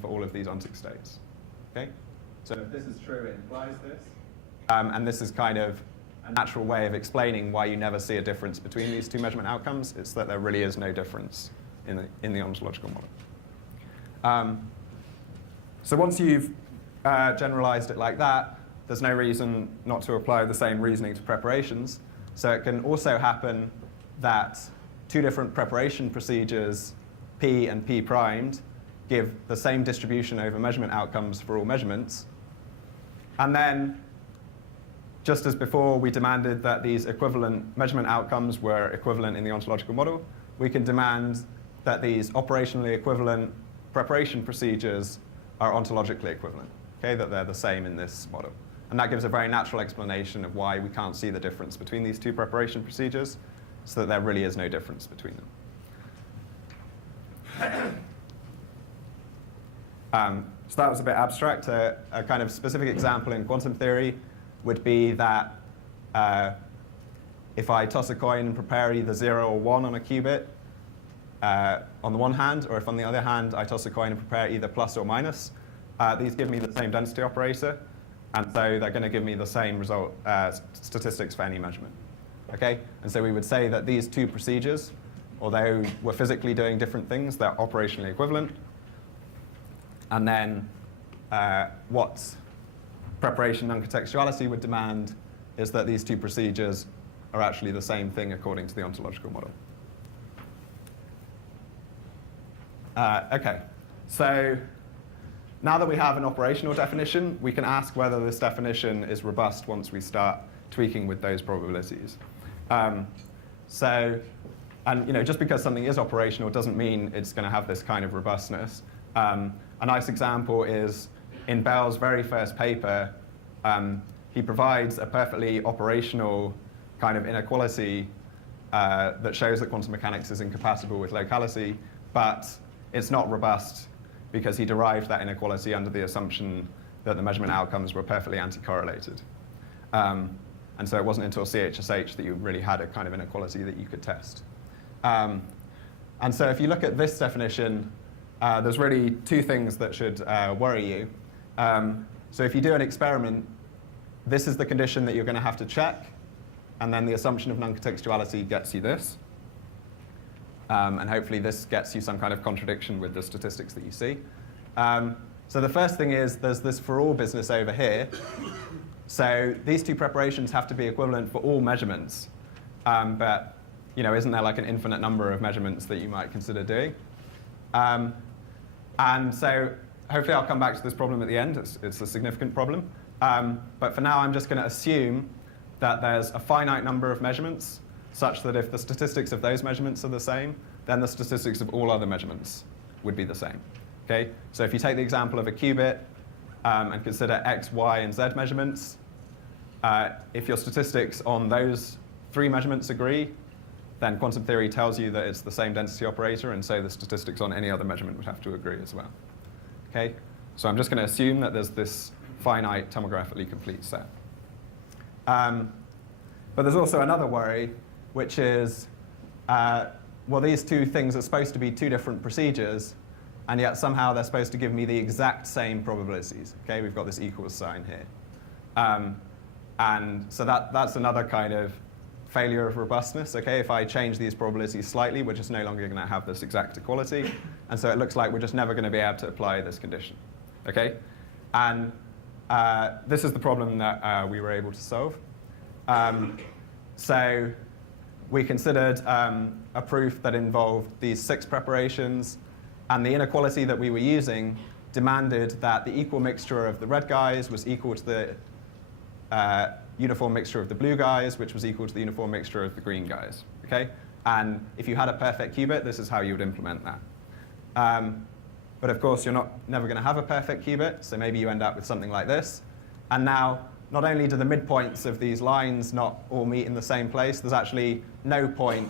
for all of these ontic states. Okay? So if this is true, it implies this. And this is kind of a natural way of explaining why you never see a difference between these two measurement outcomes. It's that there really is no difference in the ontological model. So once you've generalized it like that, there's no reason not to apply the same reasoning to preparations. So it can also happen that two different preparation procedures, P and P primed, give the same distribution over measurement outcomes for all measurements. And then, just as before, we demanded that these equivalent measurement outcomes were equivalent in the ontological model, we can demand that these operationally equivalent preparation procedures are ontologically equivalent, okay, that they're the same in this model. And that gives a very natural explanation of why we can't see the difference between these two preparation procedures, so that there really is no difference between them. So that was a bit abstract. A kind of specific example in quantum theory would be that if I toss a coin and prepare either 0 or 1 on a qubit on the one hand, or if on the other hand I toss a coin and prepare either plus or minus, these give me the same density operator, and so they're going to give me the same result statistics for any measurement. Okay? And so we would say that these two procedures, although we're physically doing different things, they're operationally equivalent. And then what preparation noncontextuality would demand is that these two procedures are actually the same thing according to the ontological model. Okay, so now that we have an operational definition, we can ask whether this definition is robust once we start tweaking with those probabilities. And just because something is operational doesn't mean it's going to have this kind of robustness. A nice example is in Bell's very first paper, he provides a perfectly operational kind of inequality that shows that quantum mechanics is incompatible with locality, but it's not robust because he derived that inequality under the assumption that the measurement outcomes were perfectly anti-correlated. And so it wasn't until CHSH that you really had a kind of inequality that you could test. And so if you look at this definition, there's really two things that should worry you. So if you do an experiment, this is the condition that you're going to have to check, and then the assumption of noncontextuality gets you this. And hopefully this gets you some kind of contradiction with the statistics that you see. So the first thing is there's this for all business over here. So these two preparations have to be equivalent for all measurements. But isn't there like an infinite number of measurements that you might consider doing? And so hopefully I'll come back to this problem at the end. It's a significant problem. But for now, I'm just going to assume that there's a finite number of measurements such that if the statistics of those measurements are the same, then the statistics of all other measurements would be the same. Okay? So if you take the example of a qubit and consider x, y, and z measurements, if your statistics on those three measurements agree, then quantum theory tells you that it's the same density operator, and so the statistics on any other measurement would have to agree as well. Okay? So I'm just going to assume that there's this finite tomographically complete set. But there's also another worry, which is, well, these two things are supposed to be two different procedures, and yet somehow they're supposed to give me the exact same probabilities. Okay? We've got this equals sign here. And so that's another kind of failure of robustness. Okay, if I change these probabilities slightly, we're just no longer going to have this exact equality, and so it looks like we're just never going to be able to apply this condition. Okay, and this is the problem that we were able to solve. So we considered a proof that involved these 6 preparations, and the inequality that we were using demanded that the equal mixture of the red guys was equal to the uniform mixture of the blue guys, which was equal to the uniform mixture of the green guys. Okay? And if you had a perfect qubit, this is how you would implement that. But of course, you're never going to have a perfect qubit, so maybe you end up with something like this. And now, not only do the midpoints of these lines not all meet in the same place, there's actually no point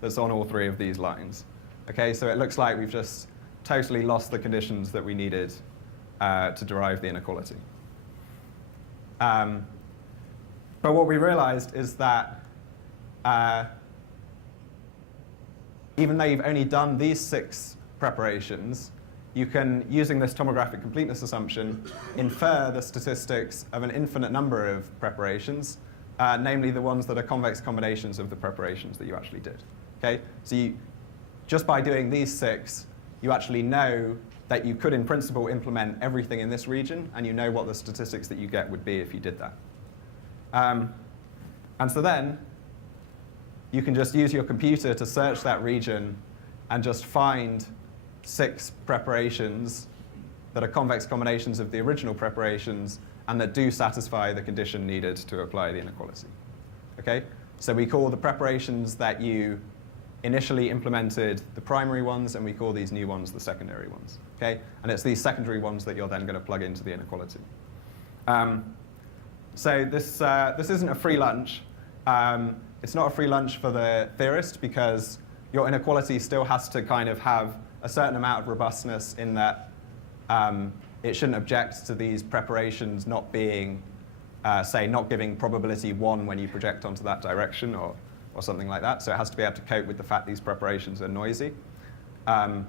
that's on all 3 of these lines. Okay? So it looks like we've just totally lost the conditions that we needed to derive the inequality. But what we realized is that even though you've only done these 6 preparations, you can, using this tomographic completeness assumption, infer the statistics of an infinite number of preparations, namely the ones that are convex combinations of the preparations that you actually did. Okay? So just by doing these 6, you actually know that you could, in principle, implement everything in this region, and you know what the statistics that you get would be if you did that. And so then, you can just use your computer to search that region and just find 6 preparations that are convex combinations of the original preparations and that do satisfy the condition needed to apply the inequality. Okay? So we call the preparations that you initially implemented the primary ones, and we call these new ones the secondary ones. Okay? And it's these secondary ones that you're then going to plug into the inequality. So this isn't a free lunch. It's not a free lunch for the theorist because your inequality still has to kind of have a certain amount of robustness in that it shouldn't object to these preparations not being, say, not giving probability 1 when you project onto that direction or something like that. So it has to be able to cope with the fact these preparations are noisy. And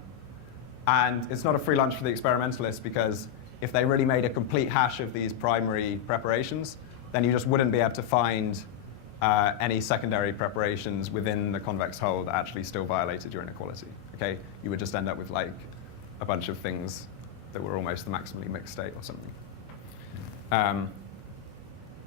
it's not a free lunch for the experimentalists because if they really made a complete hash of these primary preparations, then you just wouldn't be able to find any secondary preparations within the convex hull that actually still violated your inequality. Okay? You would just end up with like a bunch of things that were almost the maximally mixed state or something.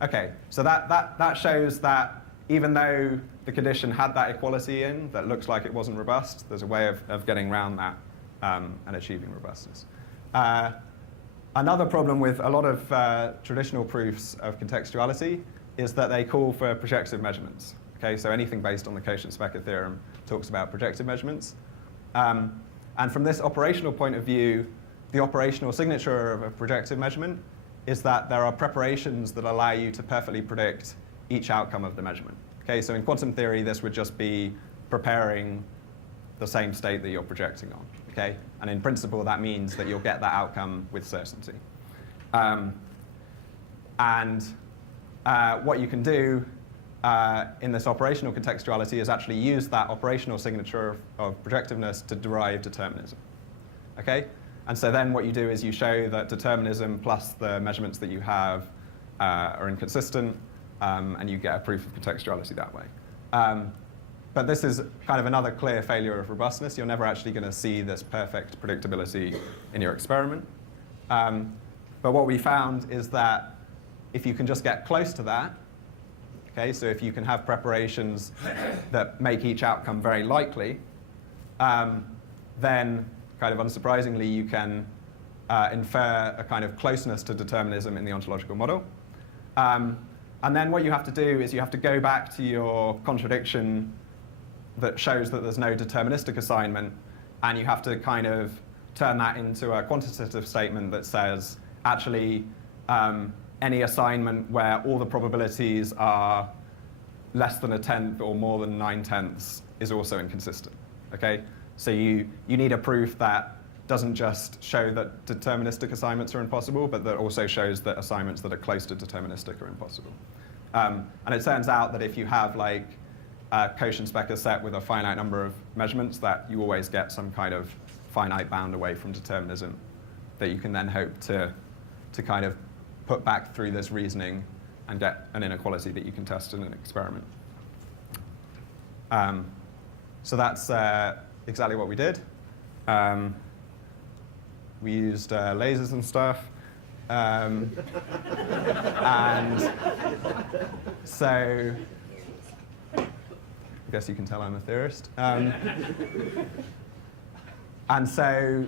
Okay, so that shows that even though the condition had that equality in that looks like it wasn't robust, there's a way of getting around that and achieving robustness. Another problem with a lot of traditional proofs of contextuality is that they call for projective measurements. Okay, so anything based on the Quotient-Specker theorem talks about projective measurements. And from this operational point of view, the operational signature of a projective measurement is that there are preparations that allow you to perfectly predict each outcome of the measurement. Okay, so in quantum theory, this would just be preparing the same state that you're projecting on. Okay, and in principle, that means that you'll get that outcome with certainty. What you can do in this operational contextuality is actually use that operational signature of projectiveness to derive determinism. Okay? And so then what you do is you show that determinism plus the measurements that you have are inconsistent, and you get a proof of contextuality that way. But this is kind of another clear failure of robustness. You're never actually going to see this perfect predictability in your experiment. But what we found is that if you can just get close to that, okay, so if you can have preparations that make each outcome very likely, then kind of unsurprisingly you can infer a kind of closeness to determinism in the ontological model. And then what you have to do is you have to go back to your contradiction that shows that there's no deterministic assignment, and you have to kind of turn that into a quantitative statement that says, actually, any assignment where all the probabilities are less than 1/10 or more than 9/10 is also inconsistent. Okay? So you need a proof that doesn't just show that deterministic assignments are impossible, but that also shows that assignments that are close to deterministic are impossible. And it turns out that if you have like a Quotient-Specker set with a finite number of measurements, that you always get some kind of finite bound away from determinism that you can then hope to kind of put back through this reasoning and get an inequality that you can test in an experiment. So that's exactly what we did. We used lasers and stuff. And so I guess you can tell I'm a theorist. And so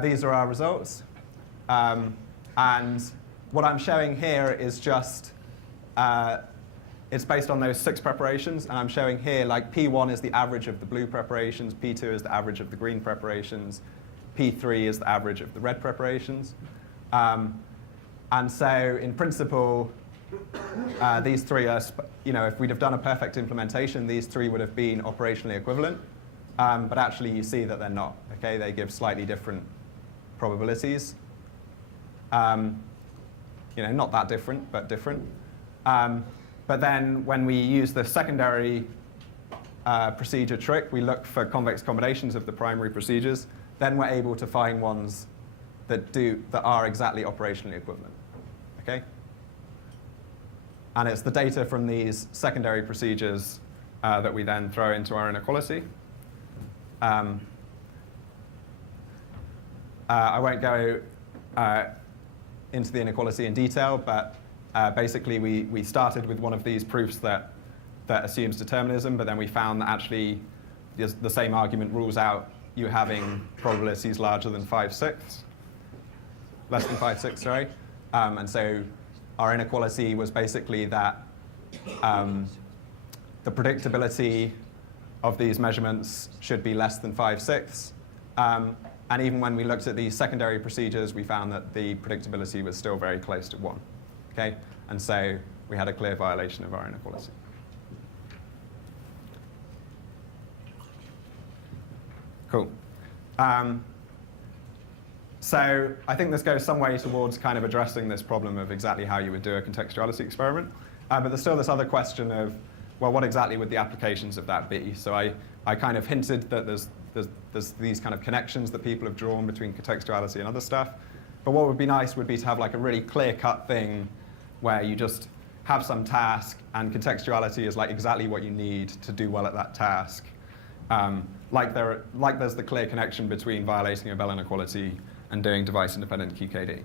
these are our results. And what I'm showing here is just, it's based on those 6 preparations. And I'm showing here, like, P1 is the average of the blue preparations, P2 is the average of the green preparations, P3 is the average of the red preparations. And so, in principle, these 3 are, if we'd have done a perfect implementation, these 3 would have been operationally equivalent. But actually, you see that they're not. Okay, they give slightly different probabilities. Not that different, but different. But then, when we use the secondary procedure trick, we look for convex combinations of the primary procedures. then we're able to find ones that are exactly operationally equivalent. Okay? And it's the data from these secondary procedures that we then throw into our inequality. I won't go into the inequality in detail, but basically we started with one of these proofs that assumes determinism, but then we found that actually the same argument rules out you having probabilities larger than 5/6, less than 5/6, sorry. And so our inequality was basically that the predictability of these measurements should be less than 5/6. And even when we looked at these secondary procedures, we found that the predictability was still very close to 1. Okay? And so we had a clear violation of our inequality. Cool. So I think this goes some way towards kind of addressing this problem of exactly how you would do a contextuality experiment. But there's still this other question of, well, what exactly would the applications of that be? So I kind of hinted that there's these kind of connections that people have drawn between contextuality and other stuff. But what would be nice would be to have like a really clear-cut thing where you just have some task and contextuality is like exactly what you need to do well at that task. Like there's the clear connection between violating a Bell inequality and doing device-independent QKD.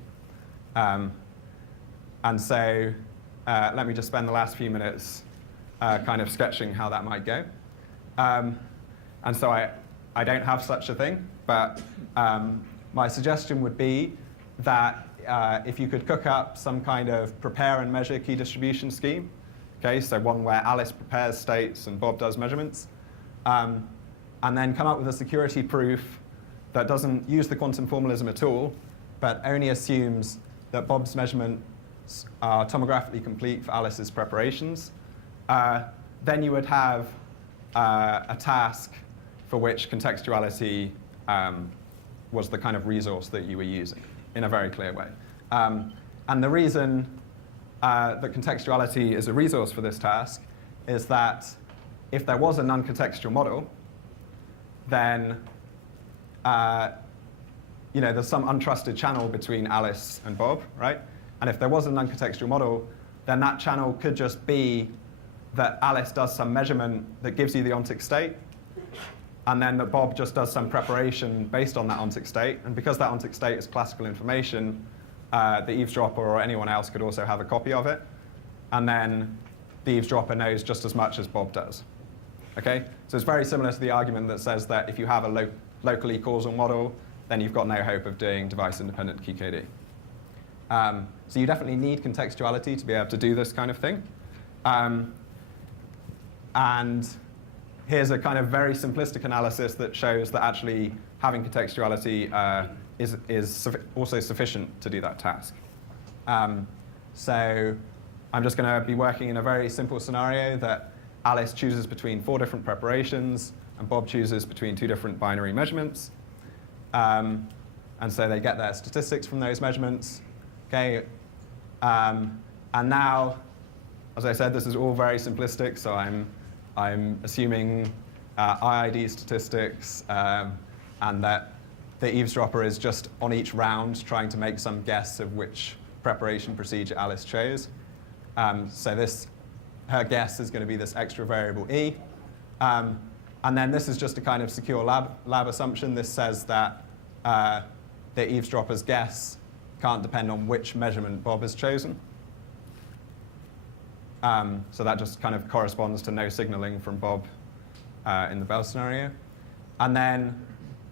And so let me just spend the last few minutes kind of sketching how that might go. And so I don't have such a thing, but my suggestion would be that if you could cook up some kind of prepare and measure key distribution scheme, okay, so one where Alice prepares states and Bob does measurements, and then come up with a security proof that doesn't use the quantum formalism at all, but only assumes that Bob's measurements are tomographically complete for Alice's preparations, then you would have a task for which contextuality was the kind of resource that you were using in a very clear way. And the reason that contextuality is a resource for this task is that if there was a non-contextual model, then there's some untrusted channel between Alice and Bob, right? And if there was a non-contextual model, then that channel could just be that Alice does some measurement that gives you the ontic state, and then that Bob just does some preparation based on that ontic state. And because that ontic state is classical information, the eavesdropper or anyone else could also have a copy of it. And then the eavesdropper knows just as much as Bob does. Okay? So it's very similar to the argument that says that if you have a locally causal model, then you've got no hope of doing device-independent QKD. So you definitely need contextuality to be able to do this kind of thing. And here's a kind of very simplistic analysis that shows that actually having contextuality is also sufficient to do that task. So I'm just going to be working in a very simple scenario that Alice chooses between 4 different preparations, and Bob chooses between 2 different binary measurements. And so they get their statistics from those measurements. Okay. And now, as I said, this is all very simplistic, so I'm assuming IID statistics, and that the eavesdropper is just on each round trying to make some guess of which preparation procedure Alice chose. So her guess is going to be this extra variable E. And then this is just a kind of secure lab assumption. This says that the eavesdropper's guess can't depend on which measurement Bob has chosen. So that just kind of corresponds to no signaling from Bob in the Bell scenario. And then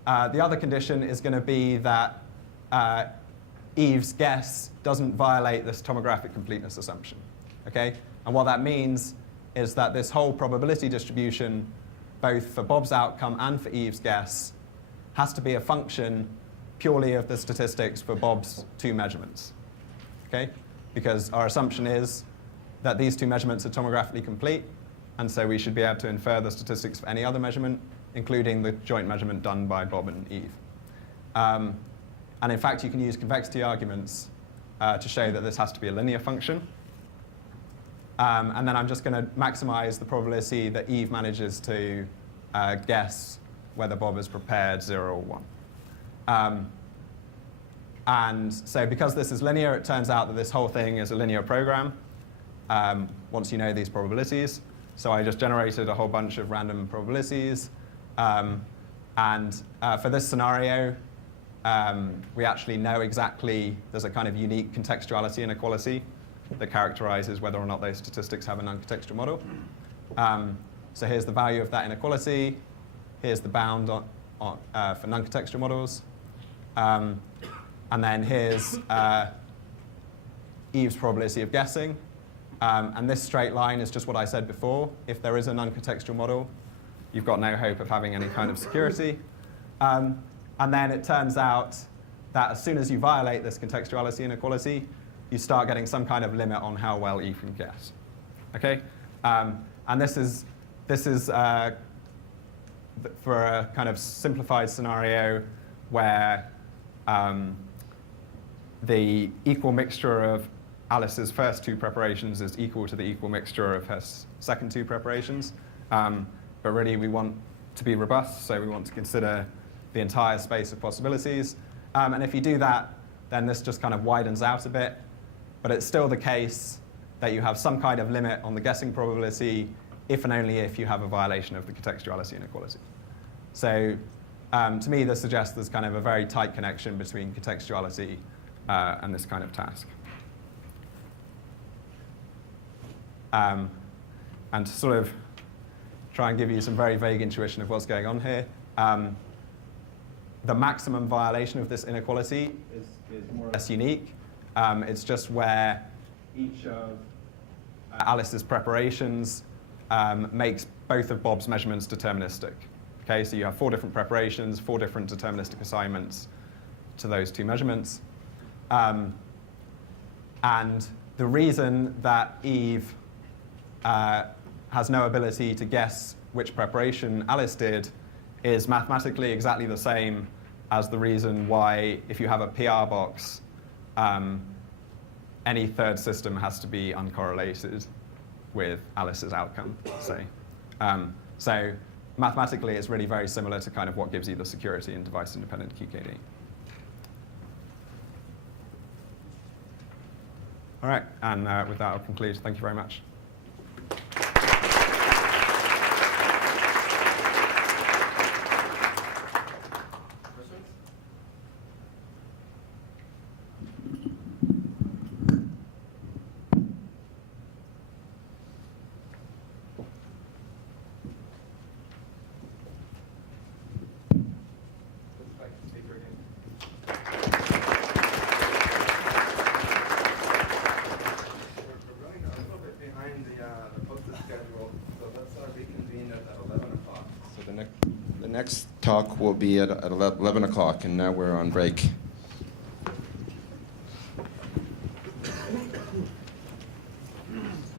the other condition is going to be that Eve's guess doesn't violate this tomographic completeness assumption. Okay? And what that means is that this whole probability distribution, both for Bob's outcome and for Eve's guess, has to be a function purely of the statistics for Bob's 2 measurements. Okay? Because our assumption is that these 2 measurements are tomographically complete, and so we should be able to infer the statistics for any other measurement, including the joint measurement done by Bob and Eve. And in fact, you can use convexity arguments to show that this has to be a linear function. And then I'm just going to maximize the probability that Eve manages to guess whether Bob has prepared 0 or And so because this is linear, it turns out that this whole thing is a linear program once you know these probabilities. So I just generated a whole bunch of random probabilities. For this scenario, we actually know exactly, there's a kind of unique contextuality inequality that characterizes whether or not those statistics have a non-contextual model. So here's the value of that inequality. Here's the bound for non-contextual models. And then here's Eve's probability of guessing. And this straight line is just what I said before. If there is a non-contextual model, you've got no hope of having any kind of security. And then it turns out that as soon as you violate this contextuality inequality, you start getting some kind of limit on how well Eve can guess. Okay? And this is for a kind of simplified scenario where the equal mixture of Alice's first two preparations is equal to the equal mixture of her second two preparations. But really, we want to be robust, so we want to consider the entire space of possibilities. And if you do that, then this just kind of widens out a bit. But it's still the case that you have some kind of limit on the guessing probability if and only if you have a violation of the contextuality inequality. So to me, this suggests there's kind of a very tight connection between contextuality and this kind of task. And to sort of try and give you some very vague intuition of what's going on here, the maximum violation of this inequality is more or less unique. It's just where each of Alice's preparations makes both of Bob's measurements deterministic. Okay, so you have 4 different preparations, 4 different deterministic assignments to those 2 measurements. And the reason that Eve has no ability to guess which preparation Alice did is mathematically exactly the same as the reason why, if you have a PR box, any third system has to be uncorrelated with Alice's outcome, say. So mathematically, it's really very similar to kind of what gives you the security in device-independent QKD. All right, and with that, I'll conclude. Thank you very much. Next talk will be at 11 o'clock, and now we're on break.